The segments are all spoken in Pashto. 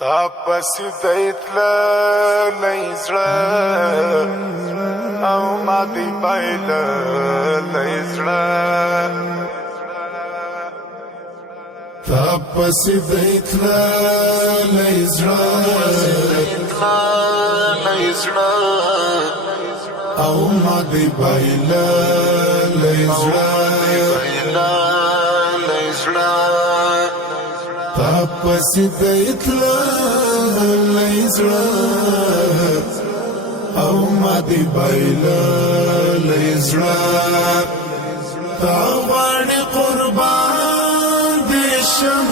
تاپسی دیتلا لیزړه او ما دی بایله لیزړه تاپسی دیتلا لیزړه او ما دی بایله لیزړه تاپسی دیتلا لیزړه او ما دی بایله لیزړه تا غواړي قربان دې شم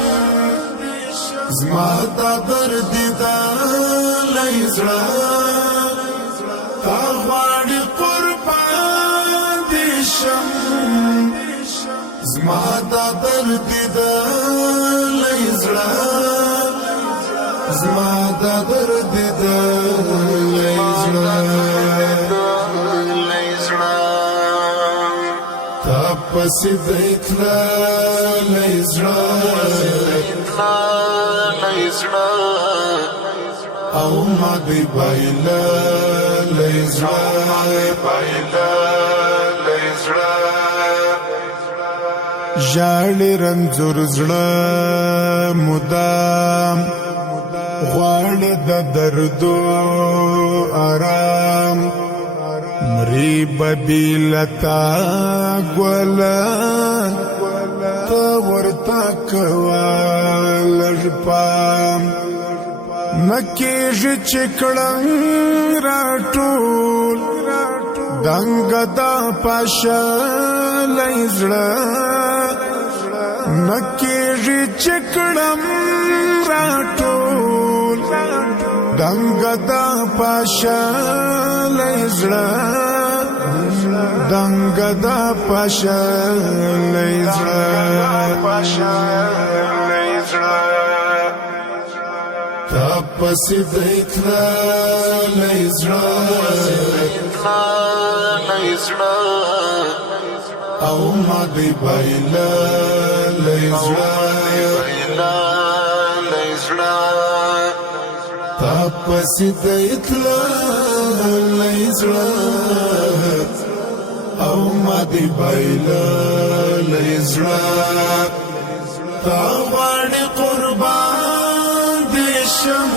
زما تا درد دا لیزړه تا غواړي قربان دې شم زما تا درد دا لیزړه زما دا درد دا لیزړه تا پسې دیتلا لیزړه او ما دی بایله لیزړه ژاړي رنځور زړه مدام غواړي د دردو آرام مري ببیلتا ګوله ته ورته کوه لږ پام نه کېږي چې کړم راټول دنګه دا پاشه لیزړه نکیږي چې کړم راټول دنګه دا پاشه لیزړه دنګه دا پاشه لیزړه تا پسې دیتلا لیزړه او ما دی بایله لیزړه تا پسې دیتلا لیزړه او ما دی بایله لیزړه تا غواړي قربان دې شم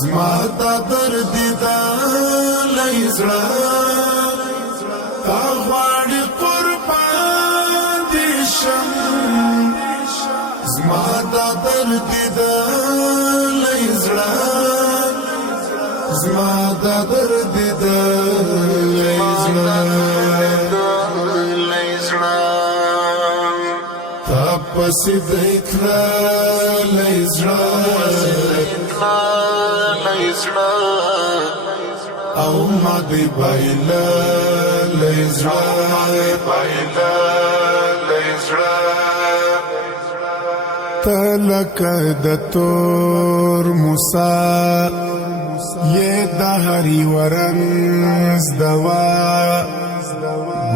زما تا درد دا لیزړه تا غواړي قربان دې شم زما دا درد دا لیزړه زما دا درد دا لیزړه تا پسې دیتلا لیزړه او ما دی بایله لیزړه تلکه د تور موسی یې د هری ورنز دوا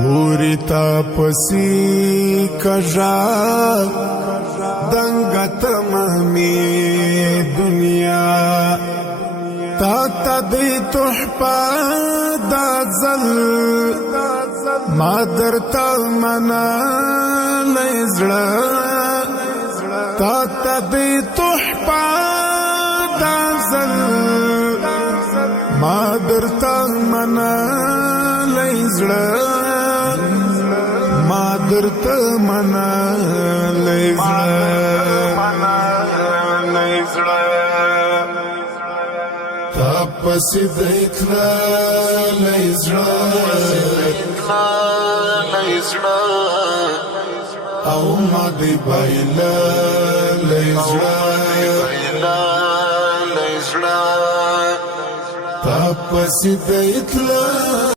ګوري تا پسې کژا دنګه تمامي دنیا تا ته دی تحفه دا ځل ما درته منا لیزړه تا ته دی تحفه دا ځل ما درته منا لیزړه ما درته منا لیزړه تا پسې دیتلا لیزړه او ما دی بایله لیزړه تا پسې دیتلا